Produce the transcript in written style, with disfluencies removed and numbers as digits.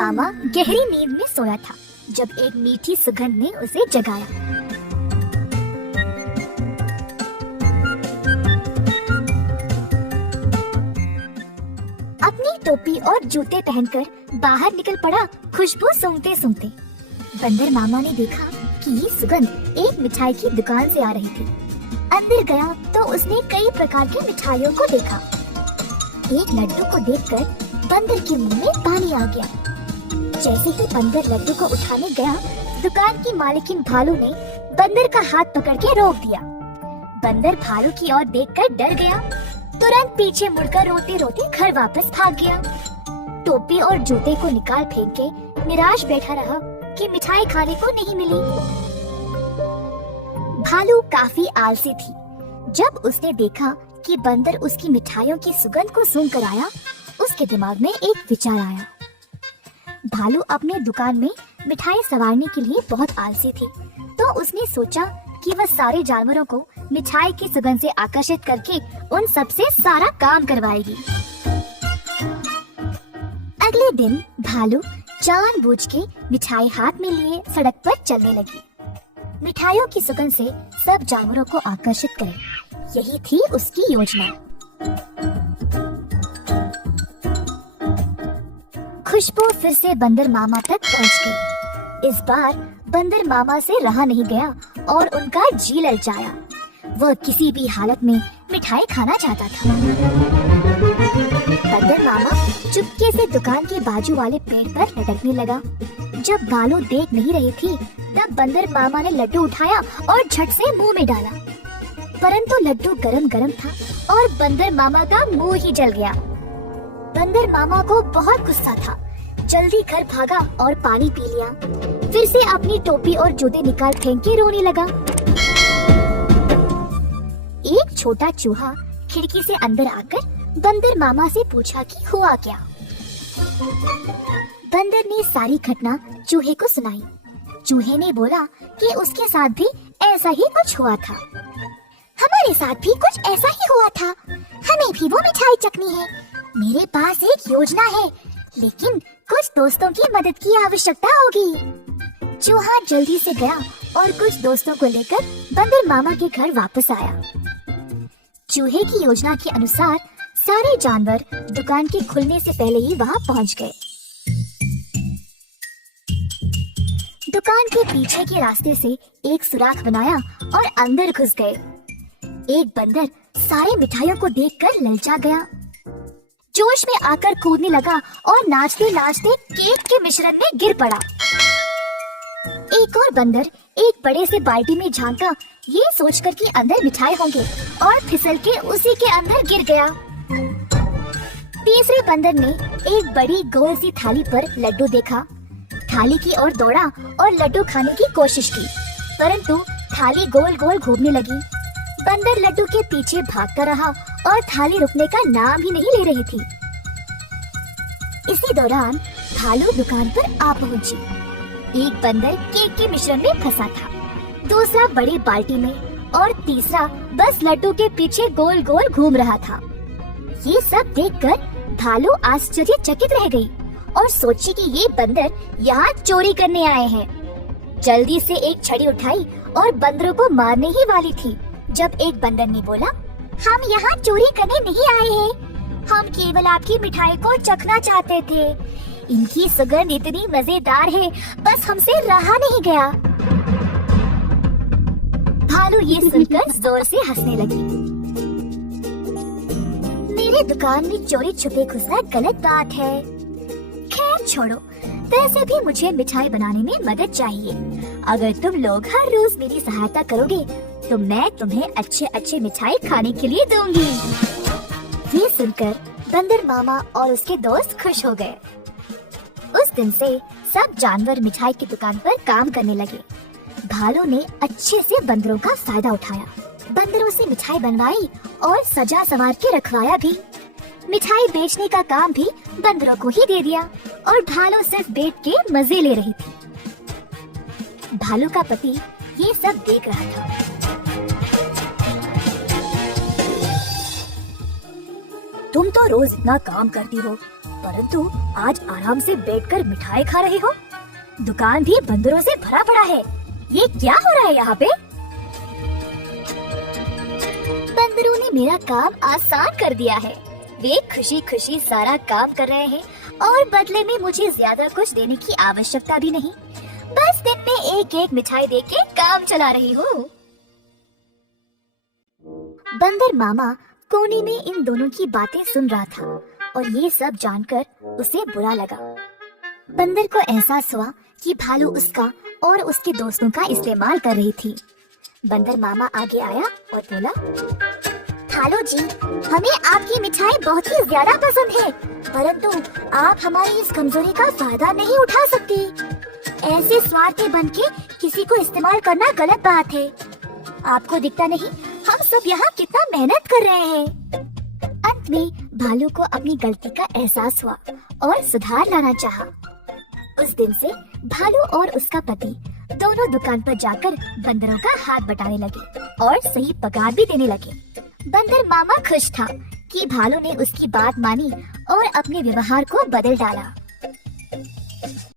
मामा गहरी नींद में सोया था जब एक मीठी सुगंध ने उसे जगाया। अपनी टोपी और जूते पहनकर बाहर निकल पड़ा खुशबू सूंघते सूंघते। बंदर मामा ने देखा कि ये सुगंध एक मिठाई की दुकान से आ रही थी। अंदर गया तो उसने कई प्रकार की मिठाइयों को देखा। एक लड्डू को देखकर बंदर के मुंह में पानी आ गया। जैसे ही बंदर लड्डू को उठाने गया, दुकान की मालकिन भालू ने बंदर का हाथ पकड़ के रोक दिया। बंदर भालू की ओर देखकर डर गया, तुरंत पीछे मुड़कर रोते रोते घर वापस भाग गया। टोपी और जूते को निकाल फेंक के निराश बैठा रहा कि मिठाई खाने को नहीं मिली। भालू काफी आलसी थी। जब उसने देखा कि बंदर उसकी मिठाइयों की सुगंध को सूंघ कर आया, उसके दिमाग में एक विचार आया। भालू अपने दुकान में मिठाई सवारने के लिए बहुत आलसी थी, तो उसने सोचा कि वह सारे जानवरों को मिठाई की सुगंध से आकर्षित करके उन सबसे सारा काम करवाएगी। अगले दिन भालू जानबूझ के मिठाई हाथ में लिए सड़क पर चलने लगी। मिठाइयों की सुगंध से सब जानवरों को आकर्षित करे, यही थी उसकी योजना। खुशबू फिर से बंदर मामा तक पहुंच गई। इस बार बंदर मामा से रहा नहीं गया और उनका जी ललचाया। वह किसी भी हालत में मिठाई खाना चाहता था। बंदर मामा चुपके से दुकान के बाजू वाले पेड़ पर लटकने लगा। जब भालू देख नहीं रही थी, तब बंदर मामा ने लड्डू उठाया और झट से मुंह में डाला। परंतु लड्डू गरम गरम था और बंदर मामा का मुंह ही जल गया। बंदर मामा को बहुत गुस्सा था। जल्दी घर भागा और पानी पी लिया। फिर से अपनी टोपी और जूते निकाल फेंक के रोने लगा। एक छोटा चूहा खिड़की से अंदर आकर बंदर मामा से पूछा कि हुआ क्या। बंदर ने सारी घटना चूहे को सुनाई। चूहे ने बोला कि उसके साथ भी ऐसा ही कुछ हुआ था। हमारे साथ भी कुछ ऐसा ही हुआ था। हमें भी वो मिठाई चखनी है। मेरे पास एक योजना है, लेकिन कुछ दोस्तों की मदद की आवश्यकता होगी। चूहा जल्दी से गया और कुछ दोस्तों को लेकर बंदर मामा के घर वापस आया। चूहे की योजना के अनुसार सारे जानवर दुकान के खुलने से पहले ही वहां पहुंच गए। दुकान के पीछे के रास्ते से एक सुराख बनाया और अंदर घुस गए। एक बंदर सारे मिठाइयों को देखकर ललचा गया। जोश में आकर कूदने लगा और नाचते नाचते केक के मिश्रण में गिर पड़ा। एक और बंदर एक बड़े से बाल्टी में झांका, ये सोचकर कि अंदर मिठाई होंगे, और फिसल के उसी के अंदर गिर गया। तीसरे बंदर ने एक बड़ी गोल सी थाली पर लड्डू देखा। थाली की ओर दौड़ा और लड्डू खाने की कोशिश की, परंतु थाली गोल गोल घूमने लगी। बंदर लड्डू के पीछे भागता रहा और थाली रुकने का नाम ही नहीं ले रही थी। इसी दौरान भालू दुकान पर आ पहुंची। एक बंदर केक के मिश्रण में फंसा था, दूसरा बड़ी बाल्टी में और तीसरा बस लड्डू के पीछे गोल गोल घूम रहा था। ये सब देखकर भालू आश्चर्यचकित रह गई और सोची कि ये बंदर यहाँ चोरी करने आए हैं। जल्दी से एक छड़ी उठाई और बंदरों को मारने ही वाली थी, जब एक बंदर ने बोला, हम यहाँ चोरी करने नहीं आए हैं, हम केवल आपकी मिठाई को चखना चाहते थे। इनकी सुगंध इतनी मजेदार है, बस हमसे रहा नहीं गया। भालू ये सुनकर जोर से हंसने लगी। मेरे दुकान में चोरी छुपे घुसना गलत बात है। खैर छोड़ो, वैसे भी मुझे मिठाई बनाने में मदद चाहिए। अगर तुम लोग हर रोज मेरी सहायता करोगे तो मैं तुम्हें अच्छे अच्छे मिठाई खाने के लिए दूंगी। ये सुनकर बंदर मामा और उसके दोस्त खुश हो गए। उस दिन से सब जानवर मिठाई की दुकान पर काम करने लगे। भालू ने अच्छे से बंदरों का फायदा उठाया, बंदरों से मिठाई बनवाई और सजा संवार के रखवाया भी। मिठाई बेचने का काम भी बंदरों को ही दे दिया और भालू सिर्फ बैठ के मजे ले रही थी। भालू का पति ये सब देख रहा था। तुम तो रोज इतना काम करती हो, परंतु आज आराम से बैठकर मिठाई खा रही हो। दुकान भी बंदरों से भरा पड़ा है। ये क्या हो रहा है यहाँ पे? बंदरों ने मेरा काम आसान कर दिया है। वे खुशी खुशी सारा काम कर रहे हैं और बदले में मुझे ज्यादा कुछ देने की आवश्यकता भी नहीं। बस दिन में एक एक मिठाई देके काम चला रही हूँ। बंदर मामा कोने में इन दोनों की बातें सुन रहा था और ये सब जानकर उसे बुरा लगा। बंदर को एहसास हुआ कि भालू उसका और उसके दोस्तों का इस्तेमाल कर रही थी। बंदर मामा आगे आया और बोला, भालू जी, हमें आपकी मिठाई बहुत ही ज्यादा पसंद है, परंतु आप हमारी इस कमजोरी का फायदा नहीं उठा सकते। ऐसे स्वार्थी बनके किसी को इस्तेमाल करना गलत बात है। आपको दिखता नहीं हम सब यहाँ कितना मेहनत कर रहे हैं। अंत में भालू को अपनी गलती का एहसास हुआ और सुधार लाना चाहा। उस दिन से भालू और उसका पति दोनों दुकान पर जाकर बंदरों का हाथ बटाने लगे और सही पगार भी देने लगे। बंदर मामा खुश था कि भालू ने उसकी बात मानी और अपने व्यवहार को बदल डाला।